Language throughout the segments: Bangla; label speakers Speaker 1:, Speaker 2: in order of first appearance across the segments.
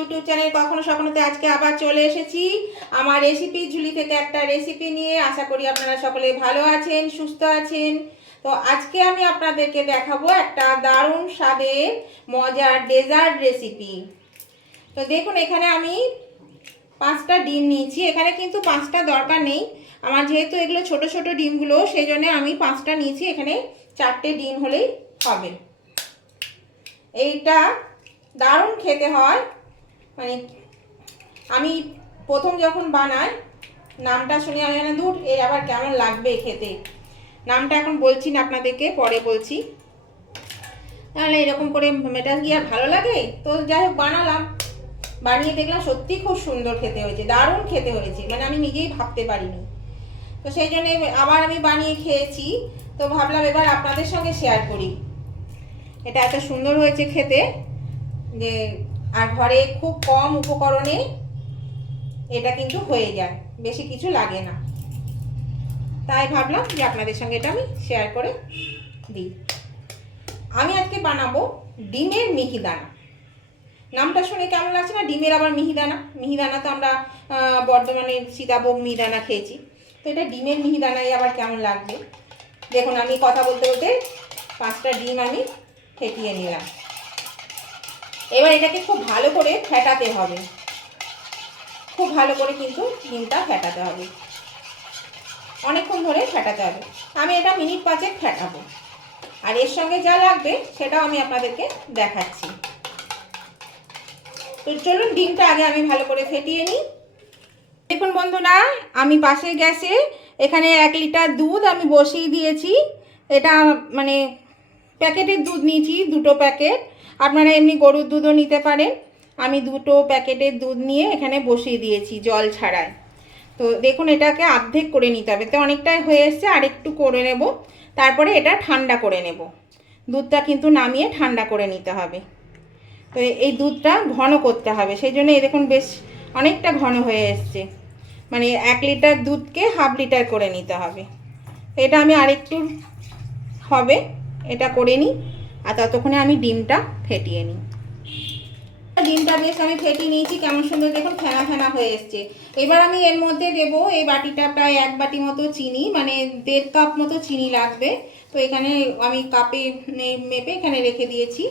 Speaker 1: ইউটিউব চ্যানেল কখনো সখনোতে আজকে আবার চলে এসেছি। আমার রেসিপি ঝুলি থেকে একটা রেসিপি নিয়ে আশা করি আপনারা সকলে ভালো আছেন, সুস্থ আছেন। তো আজকে আমি আপনাদেরকে দেখাবো একটা দারুণ স্বাদের মজার ডেজার্ট রেসিপি তো দেখুন, এখানে আমি পাঁচটা ডিম নিয়েছি। এখানে কিন্তু পাঁচটা দরকার নেই। আমার যেহেতু এগুলো ছোট ছোট ডিমগুলো সেই জন্য আমি পাঁচটা নিয়েছি। এখানে চারটে ডিম হলেই হবে। এইটা দারুণ খেতে হয়। মানে আমি প্রথম যখন বানাই, নামটা শুনে আমি মানে দূর এ আবার কেমন লাগবে খেতে? নামটা এখন বলছি না আপনাদেরকে, পরে বলছি। তাহলে এরকম করে মেটা কি আর ভালো লাগে? তো যাই হোক, বানালাম। বানিয়ে দেখলাম সত্যি খুব সুন্দর খেতে হয়েছে, দারুণ খেতে হয়েছে মানে আমি নিজেই ভাবতে পারিনি। তো সেই জন্য আবার আমি বানিয়ে খেয়েছি। তো ভাবলাম এবার আপনাদের সঙ্গে শেয়ার করি। এটা এত সুন্দর হয়েছে খেতে যে আর ঘরে খুব কম উপকরণে এটা কিন্তু হয়ে যায়, বেশি কিছু লাগে না। তাই ভাবলাম যে আপনাদের সঙ্গে এটা আমি শেয়ার করে দিই। আমি আজকে বানাবো ডিমের মিহিদানা। নামটা শুনে কেমন লাগছে না? ডিমের আবার মিহিদানা? মিহিদানা তো আমরা বর্ধমানে সীতাভোগ মিহিদানা খেয়েছি। তো এটা ডিমের মিহিদানাই আবার কেমন লাগবে? দেখুন, আমি কথা বলতে বলতে পাঁচটা ডিম আমি ফেটিয়ে নিলাম। এবার এটাকে খুব ভালো করে ফেটাতে হবে। খুব ভালো করে কিন্তু ডিমটা ফেটাতে হবে। অনেকক্ষণ ধরে ফেটাতে হবে। আমি এটা মিনিট পাঁচেক ফেটাবো। আর এর সঙ্গে যা লাগবে সেটাও আমি আপনাদেরকে দেখাচ্ছি। তো চলুন ডিমটা আগে আমি ভালো করে ফেটিয়ে নিই। দেখুন বন্ধুরা, আমি পাশের গ্যাসে এখানে এক লিটার দুধ আমি বসিয়ে দিয়েছি। এটা মানে প্যাকেটের দুধ নিয়েছি, দুটো প্যাকেট। আপনারা এমনি গরুর দুধও নিতে পারেন। আমি দুটো প্যাকেটের দুধ নিয়ে এখানে বসিয়ে দিয়েছি জল ছাড়ায়। তো দেখুন, এটাকে অর্ধেক করে নিতে হবে। তো অনেকটাই হয়ে এসছে, আর একটু করে নেব। তারপরে এটা ঠান্ডা করে নেব। দুধটা কিন্তু নামিয়ে ঠান্ডা করে নিতে হবে। তো এই দুধটা ঘন করতে হবে। সেই জন্য এই দেখুন, বেশ অনেকটা ঘন হয়ে এসছে। মানে এক লিটার দুধকে হাফ লিটার করে নিতে হবে। এটা আমি আরেকটু হবে। এটা করে নিই। আর ততক্ষণে আমি ডিমটা ফেটিয়ে নিই। ডিমটা বেশ আমি ফেটিয়ে নিয়েছি, কেমন সুন্দর দেখুন ফেনা ফেনা হয়ে এসছে। এবার আমি এর মধ্যে দেব এই বাটিটা প্রায় এক বাটি মতো চিনি মানে দেড় কাপ মতো চিনি লাগবে। তো এখানে আমি কাপে মেপে এখানে রেখে দিয়েছি,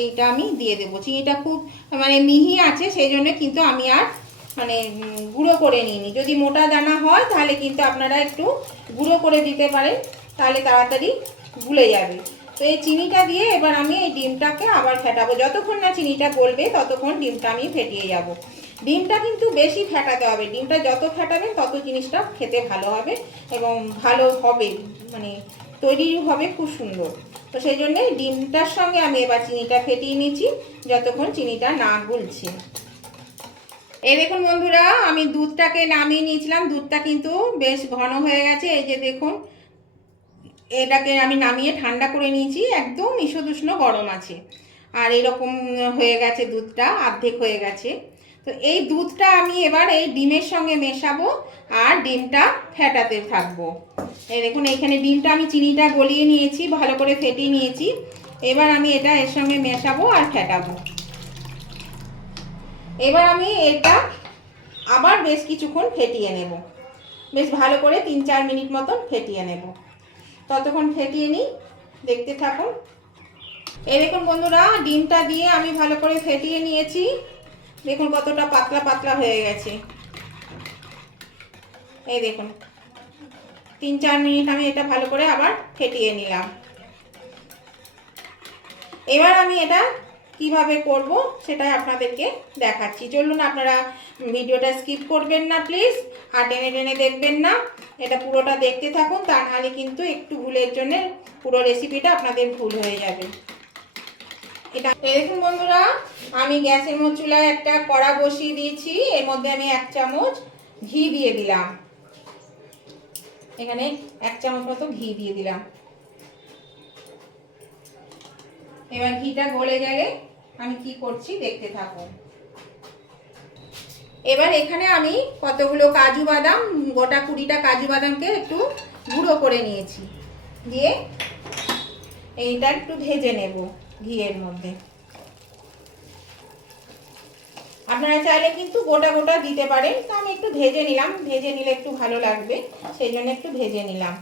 Speaker 1: এইটা আমি দিয়ে দেবো। চিনিটা খুব মানে মিহি আছে, সেই জন্য কিন্তু আমি আর মানে গুঁড়ো করে নিইনি। যদি মোটা দানা হয়, তাহলে কিন্তু আপনারা একটু গুঁড়ো করে দিতে পারেন, তাহলে তাড়াতাড়ি গুলে যাবে। তো এই চিনিটা দিয়ে এবার আমি এই ডিমটাকে আবার ফেটাবো। যতক্ষণ না চিনিটা গলবে, ততক্ষণ ডিমটা আমি ফেটিয়ে যাব। ডিমটা কিন্তু বেশি ফেটাতে হবে। ডিমটা যত ফেটাবেন, তত জিনিসটা খেতে ভালো হবে এবং ভালো হবে। মানে তৈরি হবে খুব সুন্দর। তো সেই জন্যে ডিমটার সঙ্গে আমি এবার চিনিটা ফেটিয়ে নিচ্ছি, যতক্ষণ চিনিটা না গুলছে। এ দেখুন বন্ধুরা, আমি দুধটাকে নামিয়ে নিয়েছিলাম। দুধটা কিন্তু বেশ ঘন হয়ে গেছে। এই যে দেখুন এটাকে আমি নামিয়ে ঠান্ডা করে নিয়েছি, একদম ঈষদুষ্ণ গরম আছে। আর এরকম হয়ে গেছে দুধটা, অর্ধেক হয়ে গেছে। তো এই দুধটা আমি এবার এই ডিমের সঙ্গে মেশাবো আর ডিমটা ফেটাতে থাকব। এই দেখুন, এখানে ডিমটা আমি চিনিটা গলিয়ে নিয়েছি, ভালো করে ফেটিয়ে নিয়েছি। এবার আমি এটা এর সঙ্গে মেশাবো আর ফেটাবো এবার আমি এটা আবার বেশ কিছুক্ষণ ফেটিয়ে নেব। বেশ ভালো করে তিন চার মিনিট মতন ফেটিয়ে নেব। ততক্ষণ ফেটিয়ে নিই, দেখতে থাকুন। এই দেখুন বন্ধুরা, ডিমটা দিয়ে আমি ভালো করে ফেটিয়ে নিয়েছি। দেখুন কতটা পাতলা পাতলা হয়ে গেছে। এই দেখুন, তিন চার মিনিট আমি এটা ভালো করে আবার ফেটিয়ে নিলাম। এবার আমি এটা কীভাবে করব সেটাই আপনাদেরকে দেখাচ্ছি। চলুন আপনারা ভিডিওটা স্কিপ করবেন না প্লিজ আর টেনে টেনে দেখবেন না। এটা পুরোটা দেখতে থাকুন, তা নাহলে কিন্তু একটু ভুলের জন্য পুরো রেসিপিটা আপনাদের ভুল হয়ে যাবে। এটা দেখুন বন্ধুরা, আমি গ্যাসের মধ্যে চুলায় একটা কড়া বসিয়ে দিয়েছি। এর মধ্যে আমি এক চামচ ঘি দিয়ে দিলাম। এখানে এক চামচ মতো ঘি দিয়ে দিলাম। এবার ঘিটা গলে গেলে আমি কি করছি দেখতে থাকুন এবার এখানে আমি কতগুলো কাজু বাদাম, গোটা কুড়িটা কাজু বাদামকে একটু গুঁড়ো করে নিয়েছি। দিয়ে এইটা একটু ভেজে নেব ঘিয়ের মধ্যে। আপনারা চাইলে কিন্তু গোটা গোটা দিতে পারেন। তো আমি একটু ভেজে নিলাম। ভেজে নিলে একটু ভালো লাগবে, সেই জন্য একটু ভেজে নিলাম।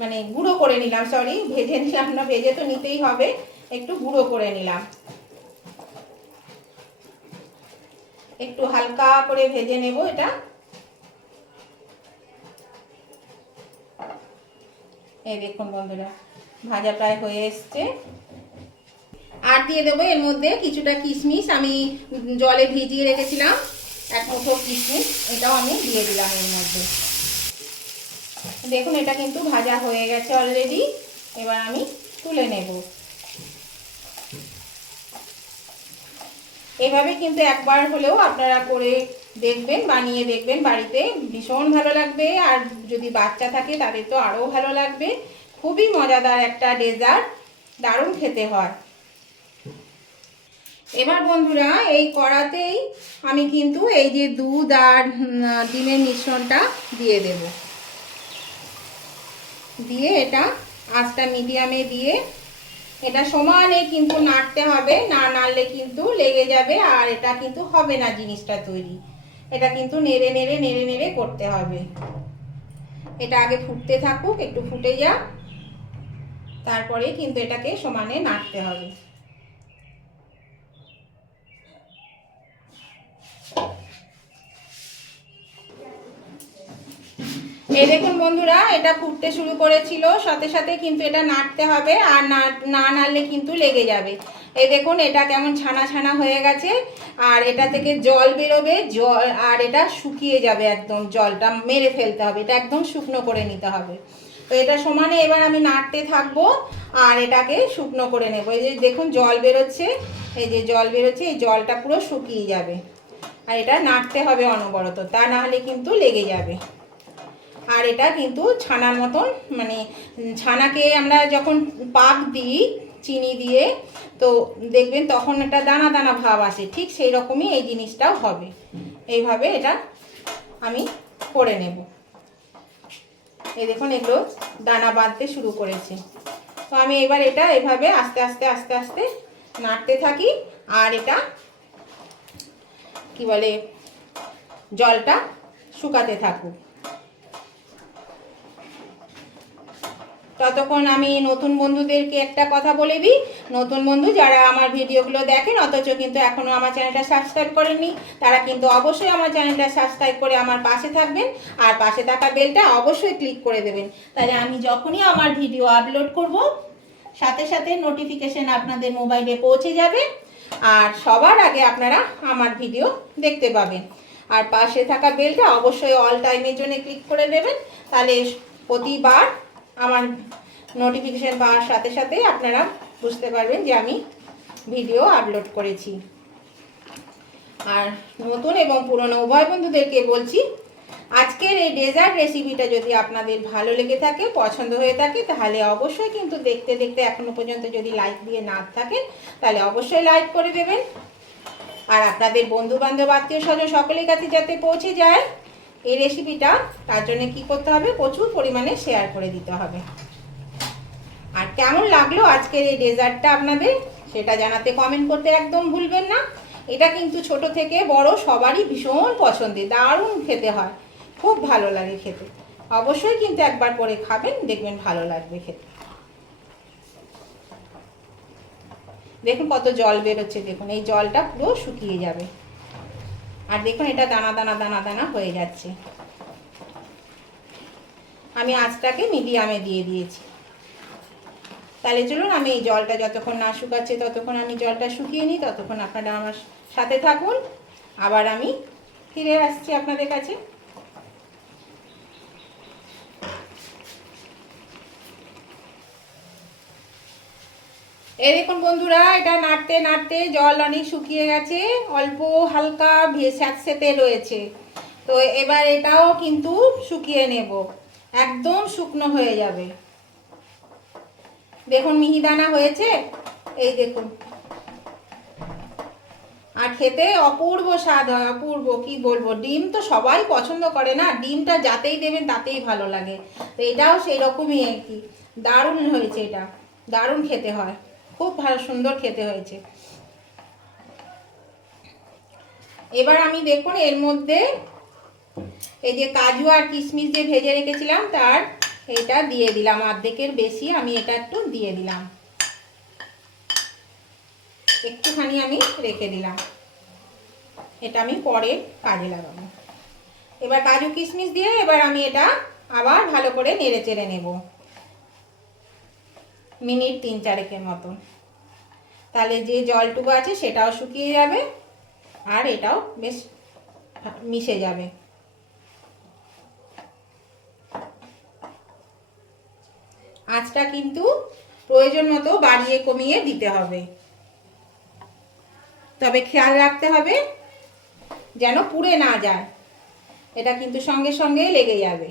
Speaker 1: মানে গুঁড়ো করে নিলাম সরি ভেজে নিলাম না, ভেজে তো নিতেই হবে, একটু গুঁড়ো করে নিলাম। একটু হালকা করে ভেজে নেব এটা। এই দেখুন বন্ধুরা, ভাজা প্রায় হয়ে এসছে। আর দিয়ে দেবো এর মধ্যে কিছুটা কিশমিশ, আমি জলে ভিজিয়ে রেখেছিলাম, এক মুঠো কিশমিশ, এটাও আমি দিয়ে দিলাম এর মধ্যে। দেখুন, এটা কিন্তু ভাজা হয়ে গেছে অলরেডি এবার আমি তুলে নেব। এভাবে কিন্তু একবার হলেও আপনারা করে দেখবেন, বানিয়ে দেখবেন বাড়িতে। ভীষণ ভালো লাগবে। আর যদি বাচ্চা থাকে, তাদের তো আরও ভালো লাগবে। খুবই মজাদার একটা ডেজার্ট দারুণ খেতে হয়। এবার বন্ধুরা, এই কড়াতেই আমি কিন্তু এই যে দুধ আর ডিমের মিশ্রণটা দিয়ে দেব। দিয়ে এটা আঁচটা মিডিয়ামে দিয়ে এটা সমানে কিন্তু নাড়তে হবে, না নাড়লে কিন্তু লেগে যাবে আর এটা কিন্তু হবে না জিনিসটা তৈরি। এটা কিন্তু নেড়ে নেড়ে নেড়ে নেড়ে করতে হবে। এটা আগে ফুটতে থাকুক, একটু ফুটে যাক, তারপরে কিন্তু এটাকে সমানে নাড়তে হবে। এই দেখুন বন্ধুরা, এটা ফুটতে শুরু করেছিল, সাথে সাথে কিন্তু এটা নাড়তে হবে আর না নাড়লে কিন্তু লেগে যাবে। এই দেখুন, এটা কেমন ছানা ছানা হয়ে গেছে, আর এটা থেকে জল বেরোবে, জল, আর এটা শুকিয়ে যাবে একদম, জলটা মেরে ফেলতে হবে, এটা একদম শুকনো করে নিতে হবে। তো এটা সমানে এবার আমি নাড়তে থাকব, আর এটাকে শুকনো করে নেব। এই যে দেখুন, জল বেরোচ্ছে, এই যে জল বেরোচ্ছে, এই জলটা পুরো শুকিয়ে যাবে। আর এটা নাড়তে হবে অনবরত, তা না হলে কিন্তু লেগে যাবে। আর এটা কিন্তু ছানার মতন মানে ছানাকে আমরা যখন পাক দিই চিনি দিয়ে, তো দেখবেন তখন এটা দানা দানা ভাব আসে, ঠিক সেই রকমই এই জিনিসটাও হবে। এইভাবে এটা আমি করে নেব। এই দেখুন, এগুলো দানা বাঁধতে শুরু করেছে। তো আমি এবার এটা এভাবে আস্তে আস্তে আস্তে আস্তে নাড়তে থাকি, আর এটা কি বলে, জলটা শুকাতে থাকুক। ততক্ষণ আমি নতুন বন্ধুদেরকে একটা কথা বলে দিই। নতুন বন্ধু যারা আমার ভিডিওগুলো দেখেন, অথচ কিন্তু এখনও আমার চ্যানেলটা সাবস্ক্রাইব করেননি, তারা কিন্তু অবশ্যই আমার চ্যানেলটা সাবস্ক্রাইব করে আমার পাশে থাকবেন আর পাশে থাকা বেলটা অবশ্যই ক্লিক করে দেবেন। তাহলে আমি যখনই আমার ভিডিও আপলোড করব, সাথে সাথে নোটিফিকেশন আপনাদের মোবাইলে পৌঁছে যাবে আর সবার আগে আপনারা আমার ভিডিও দেখতে পাবেন। আর পাশে থাকা বেলটা অবশ্যই অল টাইমের জন্য ক্লিক করে দেবেন। তাহলে প্রতিবার আমার নোটিফিকেশান পাওয়ার সাথে সাথে আপনারা বুঝতে পারবেন যে আমি ভিডিও আপলোড করেছি। আর নতুন এবং পুরনো উভয় বন্ধুদেরকে বলছি, আজকের এই ডেজার্ট রেসিপিটা যদি আপনাদের ভালো লেগে থাকে, পছন্দ হয়ে থাকে, তাহলে অবশ্যই কিন্তু দেখতে দেখতে এখনও পর্যন্ত যদি লাইক দিয়ে না থাকে, তাহলে অবশ্যই লাইক করে দেবেন। আর আপনাদের বন্ধু বান্ধব আত্মীয় স্বজন সকলের কাছে যাতে পৌঁছে যায় এই রেসিপিটা তার জন্য কি করতে হবে? প্রচুর পরিমাণে শেয়ার করে দিতে হবে। আর কেমন লাগল আজকের এই ডেজার্টটা আপনাদের? সেটা জানাতে কমেন্ট করতে একদম ভুলবেন না। এটা কিন্তু ছোট থেকে বড় সবারই ভীষণ পছন্দের। দারুণ খেতে হয়। খুব ভালো লাগে খেতে। অবশ্যই কিন্তু একবার করে খাবেন, দেখবেন ভালো লাগবে খেতে। দেখুন কত জল বেরোচ্ছে। দেখুন, এই জলটা পুরো শুকিয়ে যাবে। আর দেখুন, এটা দানা দানা দানা দানা হয়ে যাচ্ছে। আমি আঁচটাকে মিডিয়ামে দিয়ে দিয়েছি। তাহলে চলুন, আমি এই জলটা যতক্ষণ না শুকাচ্ছে, ততক্ষণ আমি জলটা শুকিয়ে নিই, ততক্ষণ আপনারা আমার সাথে থাকুন। আবার আমি ফিরে আসছি আপনাদের কাছে। এই দেখুন বন্ধুরা, এটা নাড়তে নাড়তে জল অনেক শুকিয়ে গেছে, অল্প হালকা স্যাঁতসেতে রয়েছে। তো এবার এটাও কিন্তু শুকিয়ে নেব, একদম শুকনো হয়ে যাবে। দেখুন মিহিদানা হয়েছে, এই দেখুন। আর খেতে অপূর্ব স্বাদ হয়, অপূর্ব, কি বলব, ডিম তো সবাই পছন্দ করে না, ডিমটা যাতেই দেবেন তাতেই ভালো লাগে। তো এটাও সেই রকমই আর কি, দারুণ হয়েছে এটা, দারুণ খেতে হয়। খুব ভালো, সুন্দর খেতে হয়েছে। এবার আমি দেখুন, এর মধ্যে এই যে কাজু আর কিশমিশ যে ভেজে রেখেছিলাম, তার এটা দিয়ে দিলাম অর্ধেকের বেশি, আমি এটা একটু দিয়ে দিলাম। একটুখানি আমি রেখে দিলাম। এটা আমি পরে কাজে লাগাবো। এবার কাজু কিশমিশ দিয়ে এবার আমি এটা আবার ভালো করে নেড়ে চেড়ে নেব। মিনিট তিন চারেকের মতন। তাহলে যে জলটুকু আছে সেটাও শুকিয়ে যাবে আর এটাও বেশ মিশে যাবে। আঁচটা কিন্তু প্রয়োজন মতো বাড়িয়ে কমিয়ে দিতে হবে। তবে খেয়াল রাখতে হবে যেন পুড়ে না যায়। এটা কিন্তু সঙ্গে সঙ্গে লেগে যাবে।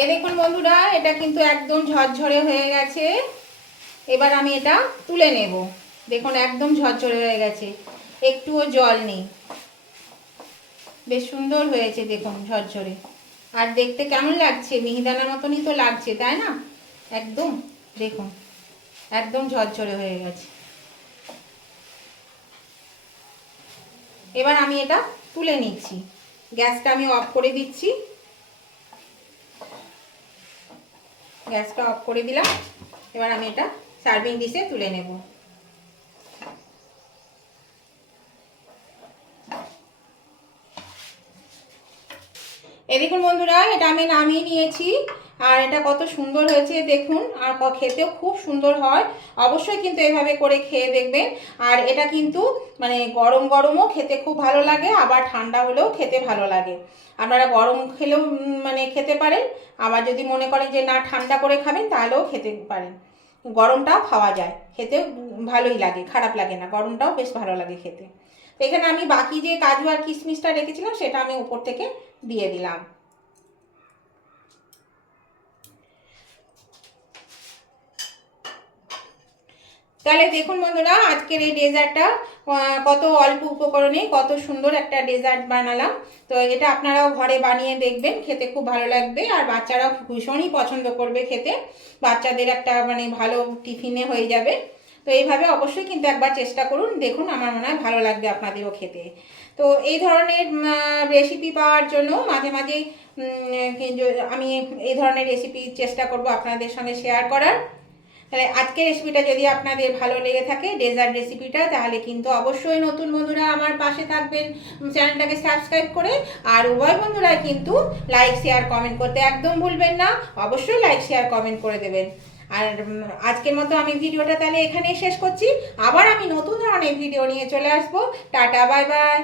Speaker 1: এ দেখুন বন্ধুরা, এটা কিন্তু একদম ঝরঝরে হয়ে গেছে। এবার আমি এটা তুলে নেব। দেখুন, একদম ঝরঝরে হয়ে গেছে। একটুও জল নেই। বেশ সুন্দর হয়েছে, দেখুন, ঝরঝরে। আর দেখতে কেমন লাগছে? মিহিদানার মতনই তো লাগছে, তাই না? একদম, দেখুন, একদম ঝরঝরে হয়ে গেছে। এবার আমি এটা তুলে নিচ্ছি। গ্যাসটা আমি অফ করে দিচ্ছি। গ্যাসটা অফ করে দিলাম। এবার আমি এটা সার্ভিং ডিশে তুলে নেব। এদিকে বন্ধুরা, এটা আমি নামিয়ে নিয়েছি। আর এটা কত সুন্দর হয়েছে, দেখুন, আর খেতেও খুব সুন্দর হয়। অবশ্যই কিন্তু এভাবে করে খেয়ে দেখবেন। আর এটা কিন্তু মানে গরম গরমও খেতে খুব ভালো লাগে, আবার ঠান্ডা হলেও খেতে ভালো লাগে। আপনারা গরম খেলেও মানে খেতে পারেন, আবার যদি মনে করেন যে না, ঠান্ডা করে খাবেন, তাহলেও খেতে পারেন। গরমটাও খাওয়া যায় খেতে ভালোই লাগে, খারাপ লাগে না, গরমটাও বেশ ভালো লাগে খেতে। এখানে আমি বাকি যে কাজু আর কিশমিশটা রেখেছিলাম, সেটা আমি উপর থেকে দিয়ে দিলাম। তাহলে দেখুন বন্ধুরা, আজকের এই ডেজার্টটা কত অল্প উপকরণে কত সুন্দর একটা ডেজার্ট বানালাম। তো এটা আপনারাও ঘরে বানিয়ে দেখবেন, খেতে খুব ভালো লাগবে। আর বাচ্চারাও ভীষণই পছন্দ করবে খেতে। বাচ্চাদের একটা মানে ভালো টিফিনে হয়ে যাবে। তো এইভাবে অবশ্যই কিন্তু একবার চেষ্টা করুন। দেখুন, আমার মনে হয় ভালো লাগবে আপনাদেরও খেতে। তো এই ধরনের রেসিপি পাওয়ার জন্য মাঝে মাঝে আমি এই ধরনের রেসিপি চেষ্টা করব আপনাদের সঙ্গে শেয়ার করার। তাহলে আজকের রেসিপিটা যদি আপনাদের ভালো লেগে থাকে ডেজার্ট রেসিপিটা তাহলে কিন্তু অবশ্যই নতুন বন্ধুরা আমার পাশে থাকবেন। চ্যানেলটাকে সাবস্ক্রাইব করে, আর উভয় বন্ধুরা কিন্তু লাইক শেয়ার কমেন্ট করতে একদম ভুলবেন না। অবশ্যই লাইক শেয়ার কমেন্ট করে দেবেন। আর আজকের মতো আমি ভিডিওটা তাহলে এখানেই শেষ করছি। আবার আমি নতুন ধরনের ভিডিও নিয়ে চলে আসব। Tata bye bye